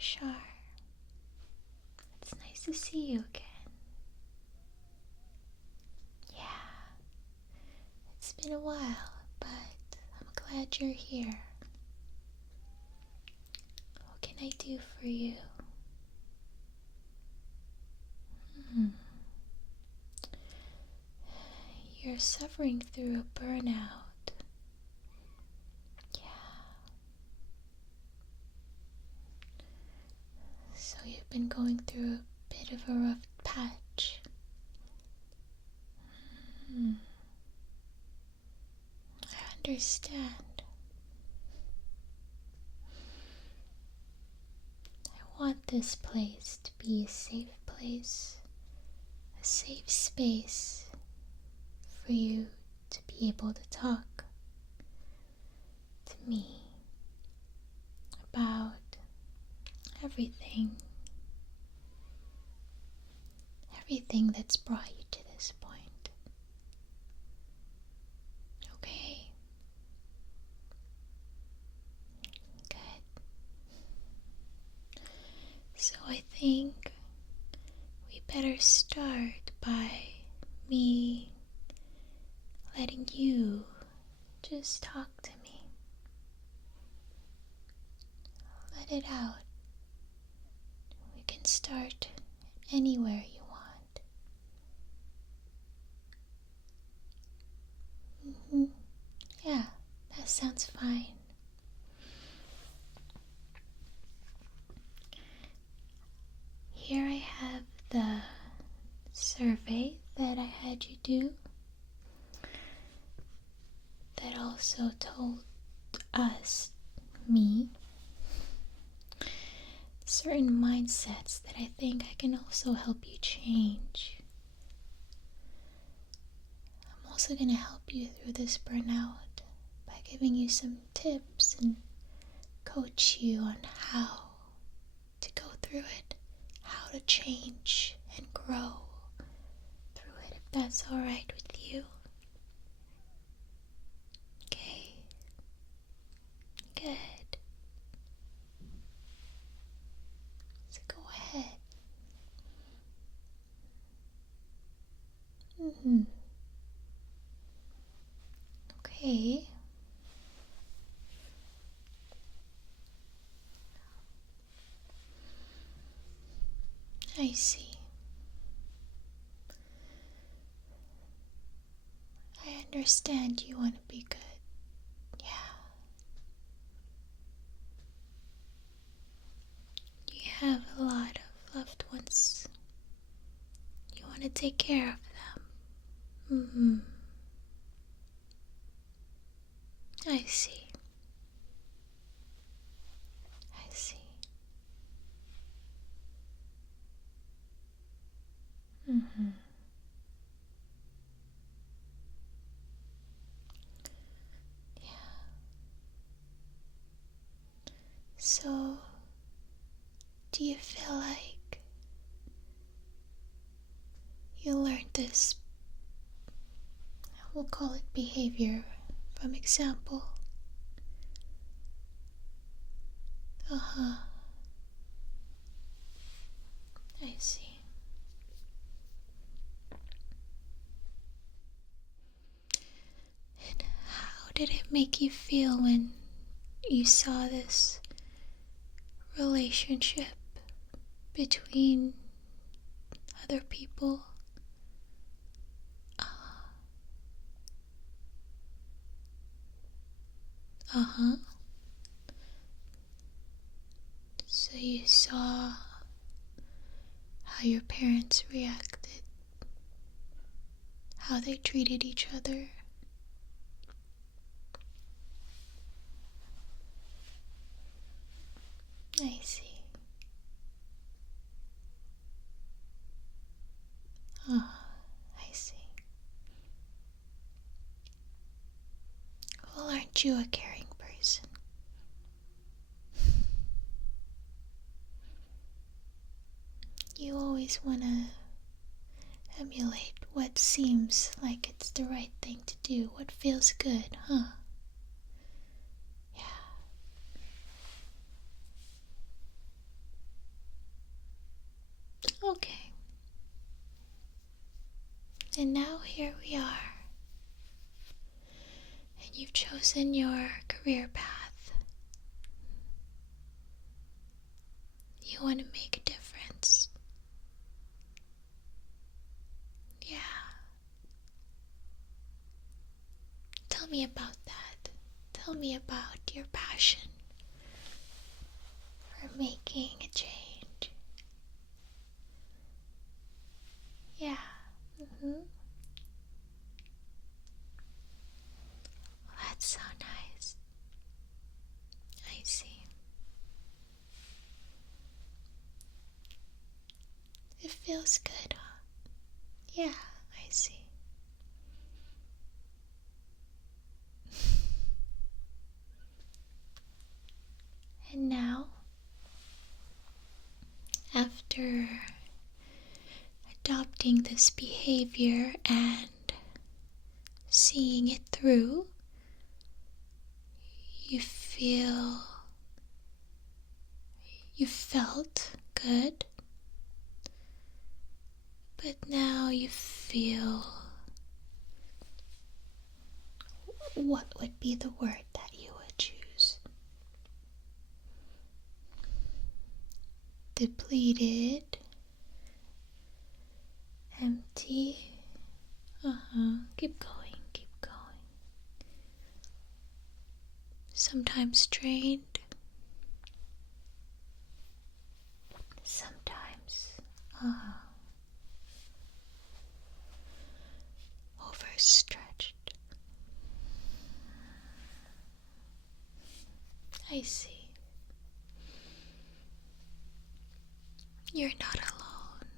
Hellofairychar. It's nice to see you again. Yeah, it's been a while, but I'm glad you're here. What can I do for you? You're suffering through a burnout. Yeah. So you've been going through a bit of a rough patch. I understand. I want this place to be a safe place, a safe space for you to be able to talk to me about everything that's brought you to this point. Okay? Good. So I think we better start by me letting you just talk to me. Let it out. We can start anywhere you want. Yeah, that sounds fine. Here I have the survey that I had you do that also told me, certain mindsets that I think I can also help you change. I'm also going to help you through this burnout by giving you some tips and coach you on how to go through it, how to change and grow through it, if that's alright with you. Okay, good. So go ahead. Okay. I see. I understand you want to be good. Yeah. You have a lot of loved ones. You want to take care of them. I see. I see. Yeah. So, do you feel like you learned this, we'll call it behavior, from example? I see. And how did it make you feel when you saw this relationship between other people? So you saw how your parents reacted, how they treated each other. I see. I see. Well, aren't you a caring person? You always want to emulate what seems like it's the right thing to do, what feels good, huh? Yeah. here we are. And you've chosen your career path. You want to make a difference. Yeah. Tell me about that. Tell me about your passion for making a change. Yeah. That's so nice. I see. It feels good, huh? Yeah, I see. And now, after adopting this behavior and seeing it through, you felt good, but now you feel, what would be the word that you would choose? Depleted, empty. Keep going, keep going. Sometimes drained, sometimes overstretched. I see. You're not alone.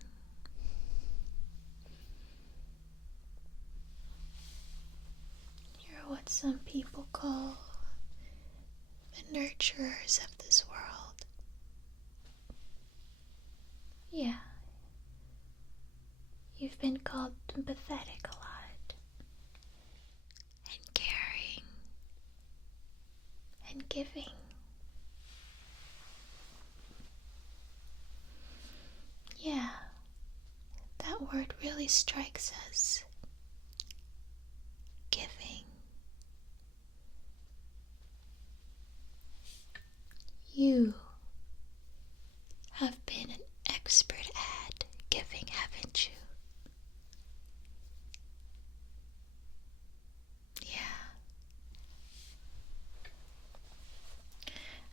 You're what some people call the nurturers of this world. Yeah. You've been called empathetic a lot, and caring, and giving. Yeah, that word really strikes us. Giving. You have been an expert at giving, haven't you? Yeah.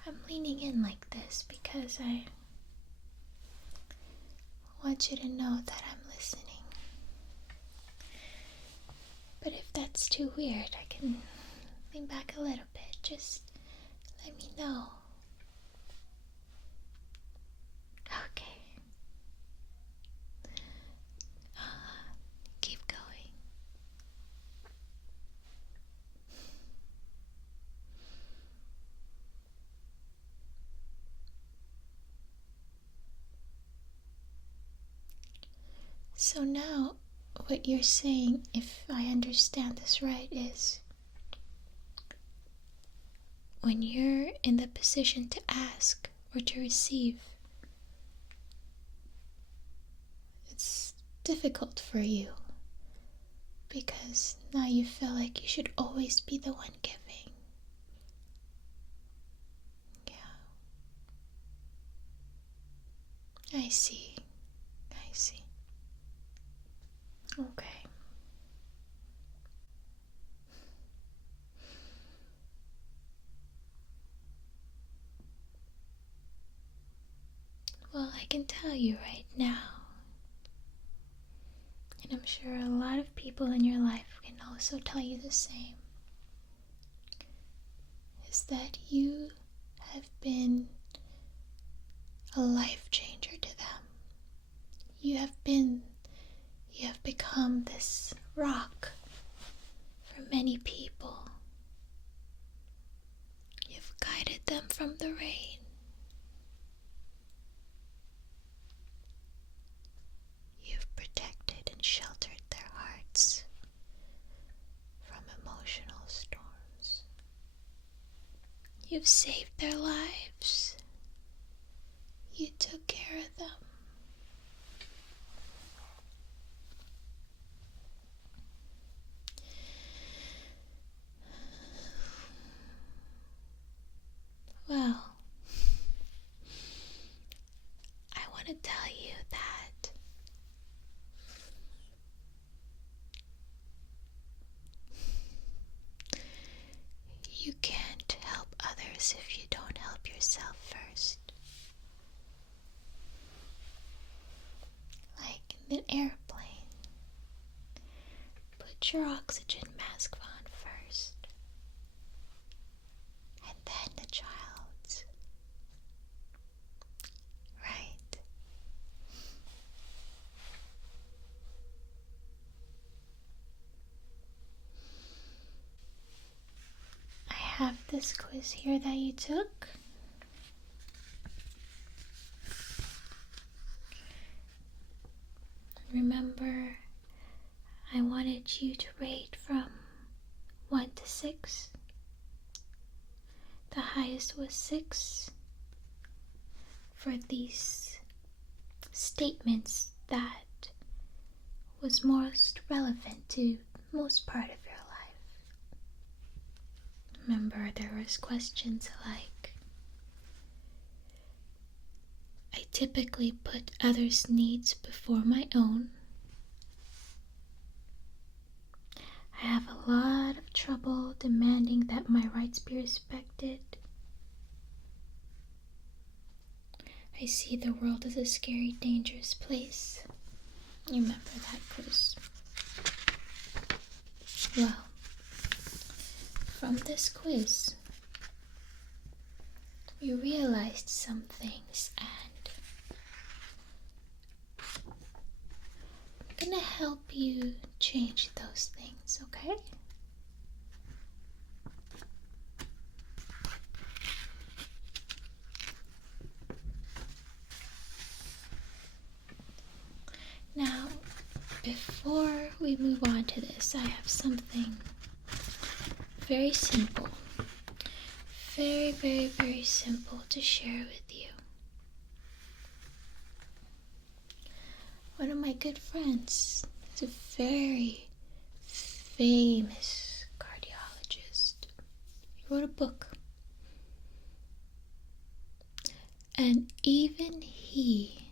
I'm leaning in like this because I want you to know that I'm listening. But if that's too weird, I can lean back a little bit. Just let me know. Okay. Keep going. So now, what you're saying, if I understand this right, is when you're in the position to ask or to receive, it's difficult for you because now you feel like you should always be the one giving. Yeah. I see. I see. Okay. Well, I can tell you right now, and I'm sure a lot of people in your life can also tell you the same, is that you have been a life changer to them. You have become this rock for many people. You've guided them from the rain. You've protected and sheltered their hearts from emotional storms. You've saved their lives. You took care of them. you can't help others if you don't help yourself first. Like in an airplane, put your oxygen mask on first, and then the child's. Right? I have this quiz here that you took. Remember, I wanted you to rate from 1 to 6. The highest was 6 for these statements that was most relevant to most part of your life. Remember, there was questions like, I typically put others' needs before my own. I have a lot of trouble demanding that my rights be respected. I see the world as a scary, dangerous place. You remember that quiz? Well, from this quiz, you realized some things, and I'm gonna help you change those things, okay? Now, before we move on to this, I have something very simple, very, very, very simple to share with you. One of my good friends is a very famous cardiologist. He wrote a book. And even he,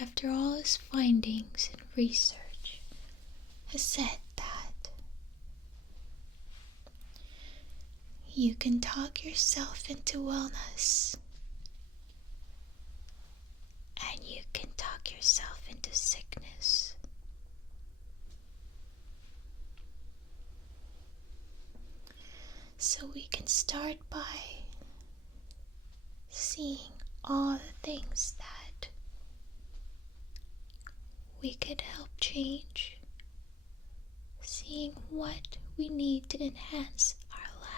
after all his findings and research, has said that you can talk yourself into wellness, and you can talk yourself into sickness. So we can start by seeing all the things that we could help change, seeing what we need to enhance our life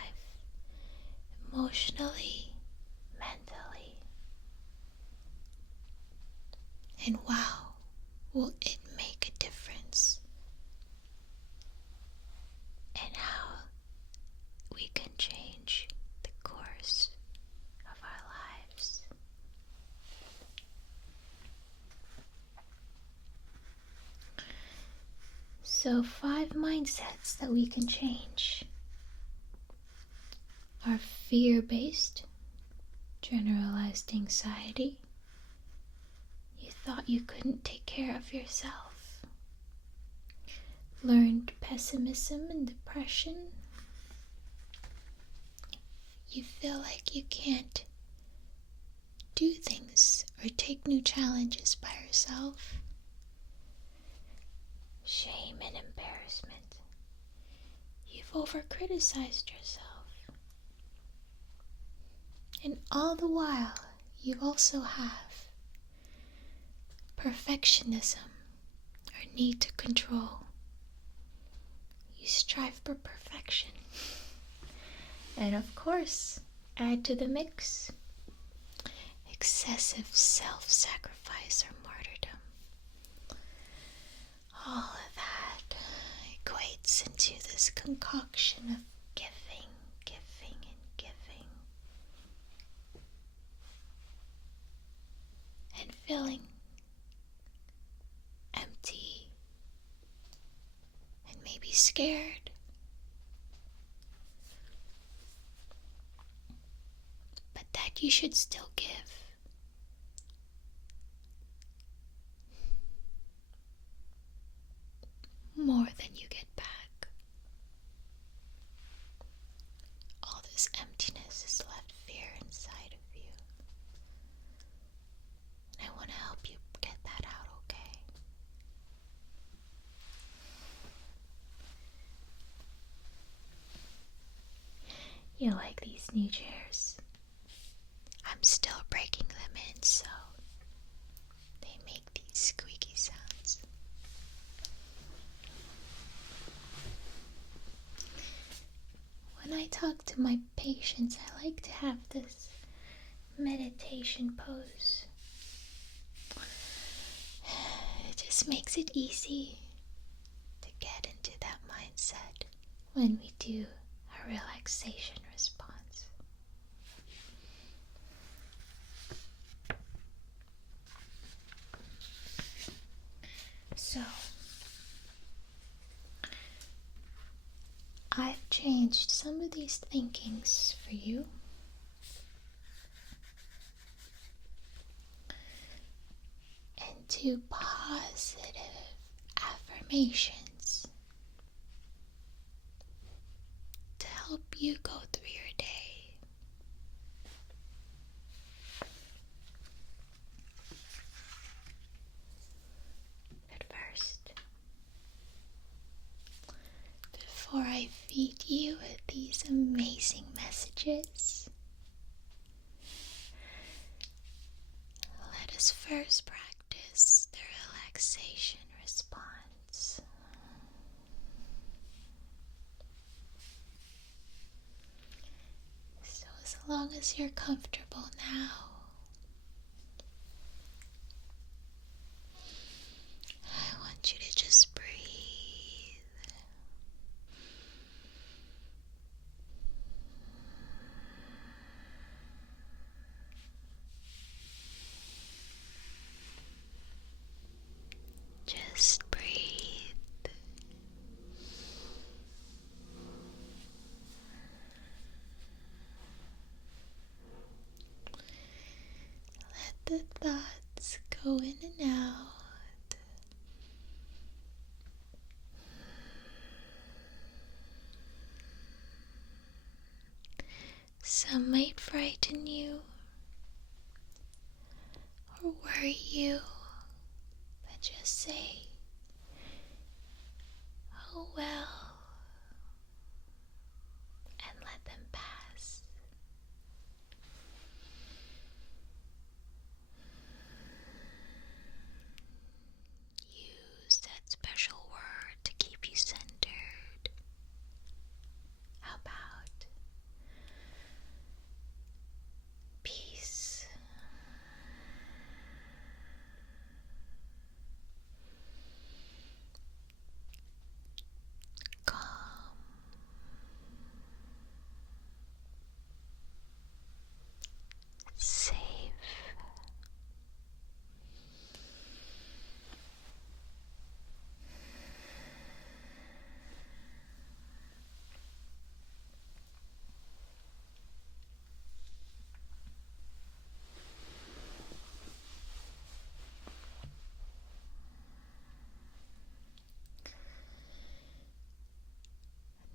emotionally, mentally, and wow, will it make a difference in how we can change the course of our lives. So 5 mindsets that we can change are fear-based, generalized anxiety. You thought you couldn't take care of yourself. Learned pessimism and depression. You feel like you can't do things or take new challenges by yourself. Shame and embarrassment. You've over-criticized yourself. And all the while, you also have perfectionism or need to control. You strive for perfection. And of course, add to the mix excessive self-sacrifice or martyrdom. All of that equates into this concoction of giving, giving, and giving. And feeling empty and maybe scared. But that you should still give. More than you get back. this emptiness, this left fear inside of you. And I want to help you get that out, okay? You like these new chairs? I'm still breaking them in, so they make these squeaky sounds. When I talk to my patients, I like to have this meditation pose. It just makes it easy to get into that mindset when we do a relaxation response. So, I've changed some of these thinkings for you. Into positive affirmations to help you go through your day. But first, before I feed you with these amazing messages, let us first practice the relaxation response. So as long as you're comfortable now, I want you to just breathe. Just breathe. Let the thoughts go in and out. Some might frighten you or worry you, but just say, "Oh well," and let them pass. Use that special word to keep you centered. How about peace? Calm. Safe.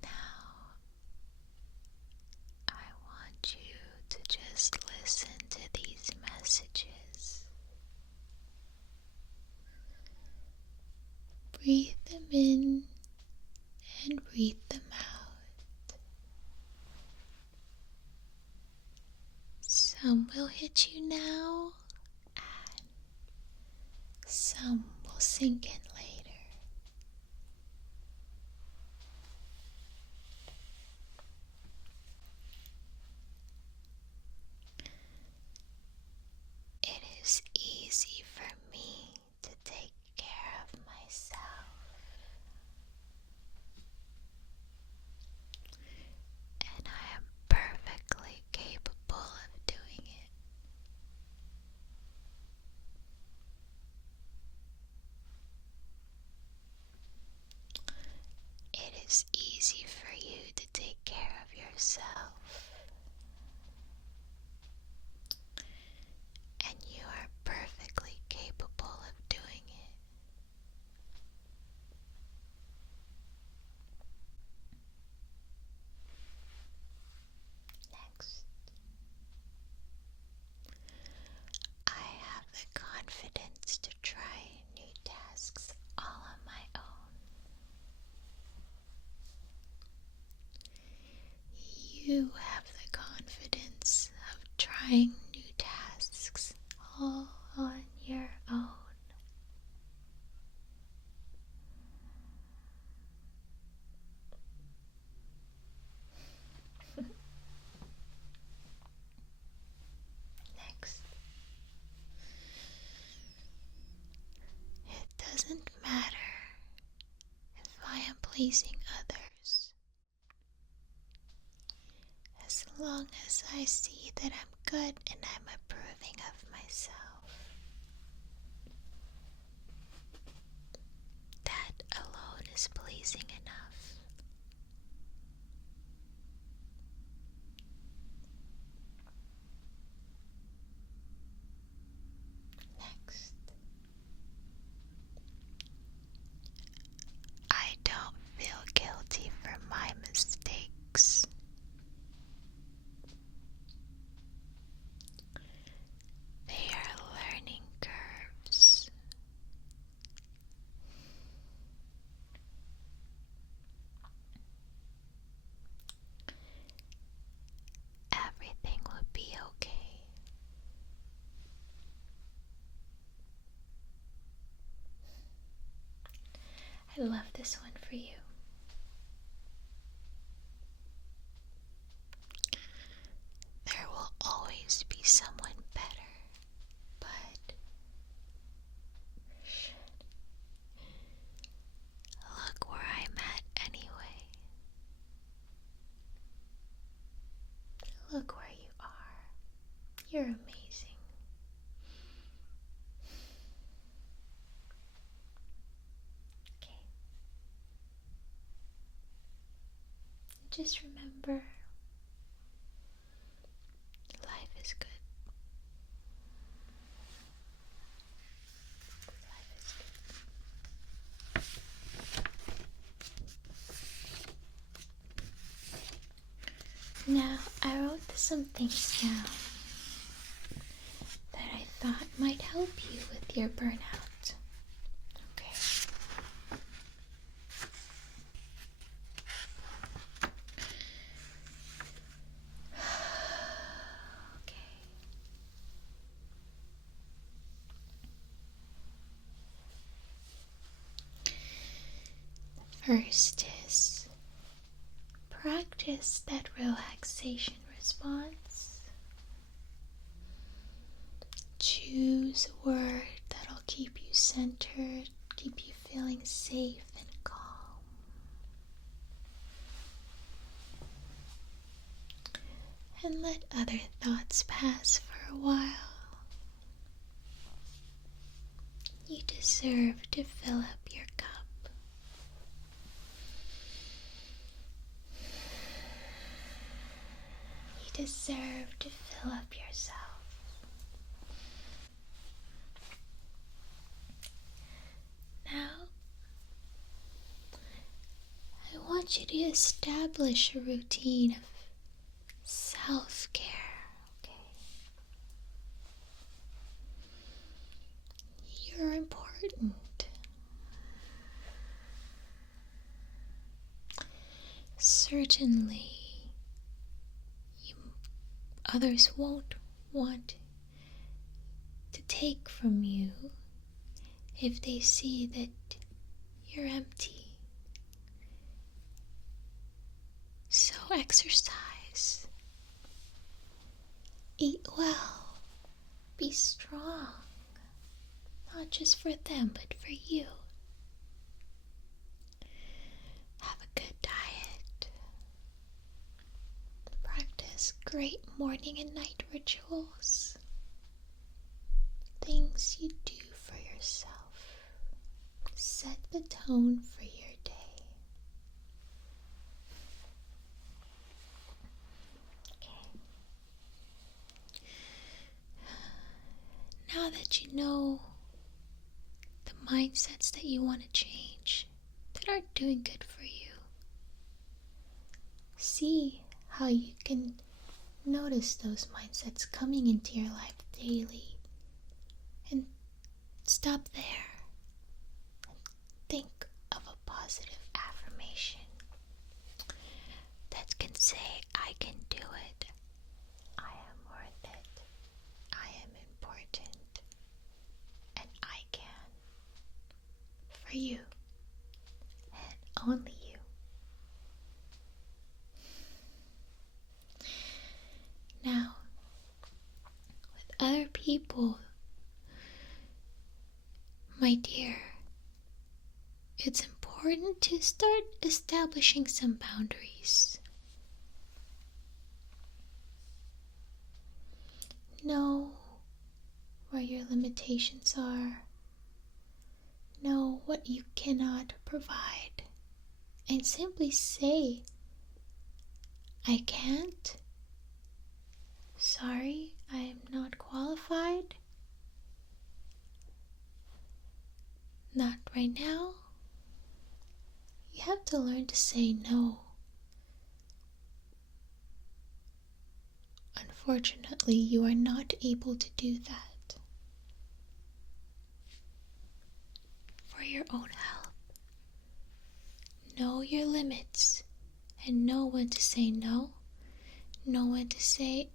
Now, I want you to just listen to these messages. Breathe them in and breathe them out. Some will hit you now, and some will sink in later. It is easy for me to take care of myself, and I am perfectly capable of doing it. It is easy for you to take care of yourself, and you are perfectly capable of doing it. you have the confidence of trying new tasks all on your own. Next, it doesn't matter if I am pleasing others, as long as I see that I'm good and I'm approving of myself. That alone is pleasing enough. Next, I don't feel guilty for my mistakes. They are learning curves. Everything will be okay. I love this one for you. There will always be someone better, but look where I'm at anyway. Look where you are. You're amazing. Okay. Just remember, life is good. Life is good. Now, I wrote some things down that I thought might help you with your burnout. Okay. Okay. First is practice that relaxation response. Choose a word that'll keep you centered, keep you feeling safe and calm. And let other thoughts pass for a while. You deserve to fill up your cup. You deserve to fill up yourself. Now, I want you to establish a routine of self-care, okay? You're important. Certainly, others won't want to take from you if they see that you're empty. So exercise. Eat well. Be strong. Not just for them, but for you. Have a good diet. Practice great morning and night rituals. Things you do for yourself. Set the tone for your day. Okay. Now that you know the mindsets that you want to change, that aren't doing good for you, see how you can notice those mindsets coming into your life daily and stop there and think of a positive affirmation that can say, I can do people. My dear, it's important to start establishing some boundaries. Know where your limitations are. Know what you cannot provide. And simply say, I can't. Sorry, I am not qualified. Not right now. You have to learn to say no. Unfortunately, you are not able to do that. For your own health, know your limits and know when to say no. Know when to say,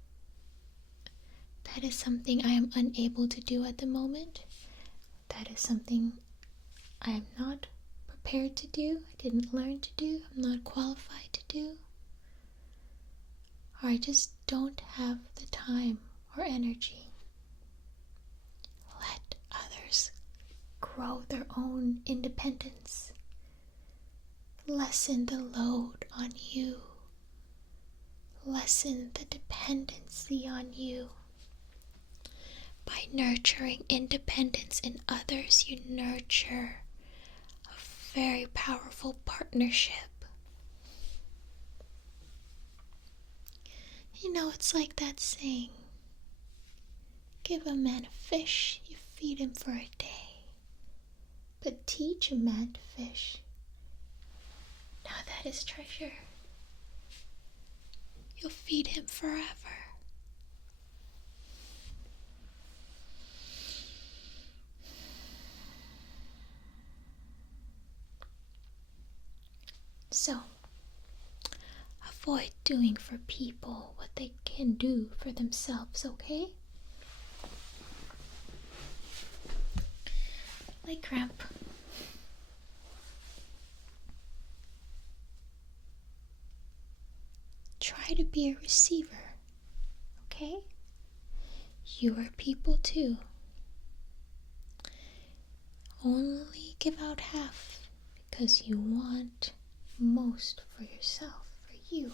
that is something I am unable to do at the moment. That is something I am not prepared to do. I didn't learn to do. I'm not qualified to do. Or I just don't have the time or energy. Let others grow their own independence. Lessen the load on you. Lessen the dependency on you. By nurturing independence in others, you nurture a very powerful partnership. You know, it's like that saying, give a man a fish, you feed him for a day. But teach a man to fish. Now that is treasure. You'll feed him forever. So, avoid doing for people what they can do for themselves, okay? Like cramp. Try to be a receiver, okay? You are people too. Only give out half because you want most for yourself, for you.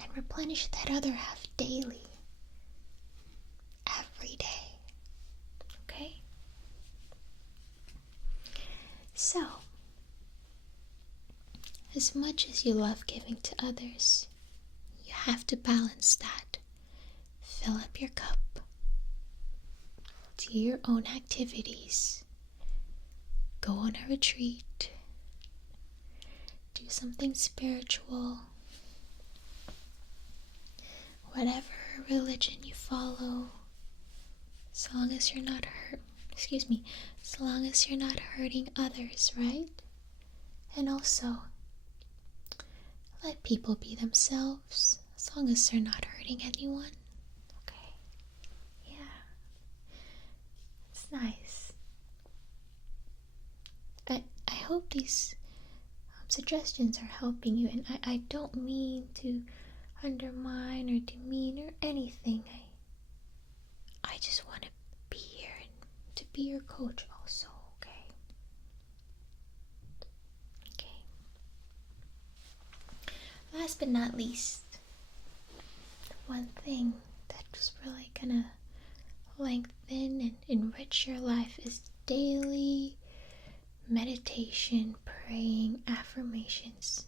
And replenish that other half daily, every day, okay? So, as much as you love giving to others, you have to balance that. Fill up your cup. Do your own activities. Go on a retreat. Do something spiritual. Whatever religion you follow, as long as you're not as long as you're not hurting others, right? And also, let people be themselves, as long as they're not hurting anyone. Okay? Yeah. It's nice. I hope these suggestions are helping you, and I don't mean to undermine or demean or anything. I just want to be here and to be your coach also, okay? Last but not least, one thing that just really gonna lengthen and enrich your life is daily meditation, praying, affirmations,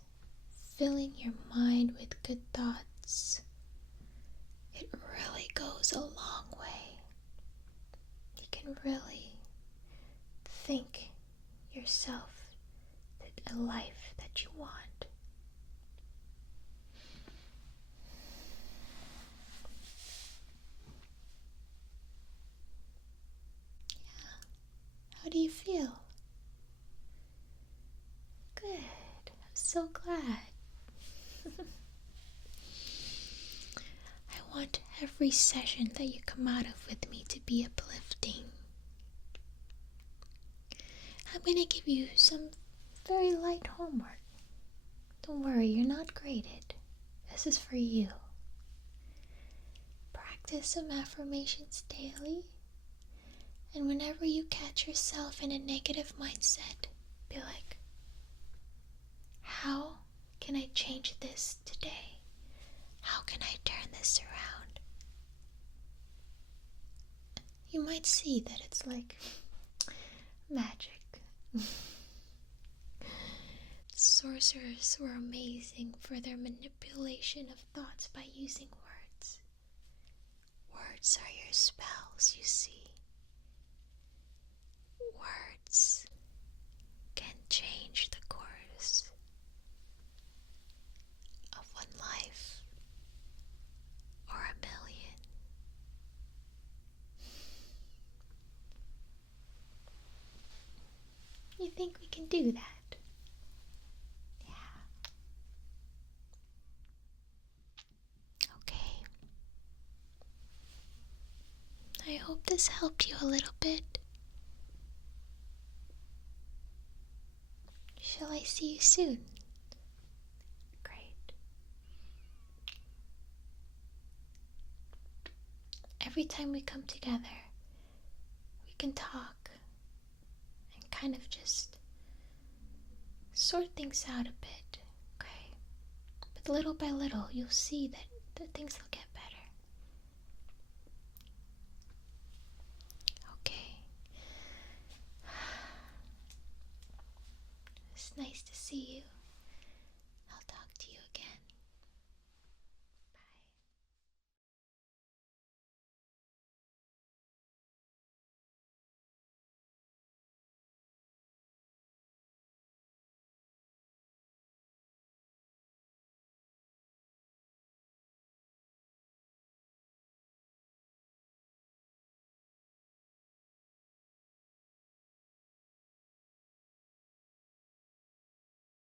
filling your mind with good thoughts. It really goes a long way. You can really think yourself a life that you want. Yeah. How do you feel? Good. I'm so glad. I want every session that you come out of with me to be uplifting. I'm going to give you some very light homework. Don't worry, you're not graded. This is for you. practice some affirmations daily. And whenever you catch yourself in a negative mindset, be like, how can I change this today? How can I turn this around? You might see that it's like magic. Sorcerers were amazing for their manipulation of thoughts by using words. Words are your spells, you see. Words can change the course of one life or a million. You think we can do that? Yeah. Okay. I hope this helped you a little bit. Shall I see you soon? Great. Every time we come together, we can talk and kind of just sort things out a bit, okay? But little by little, you'll see that things will get better. Okay. It's nice to see you.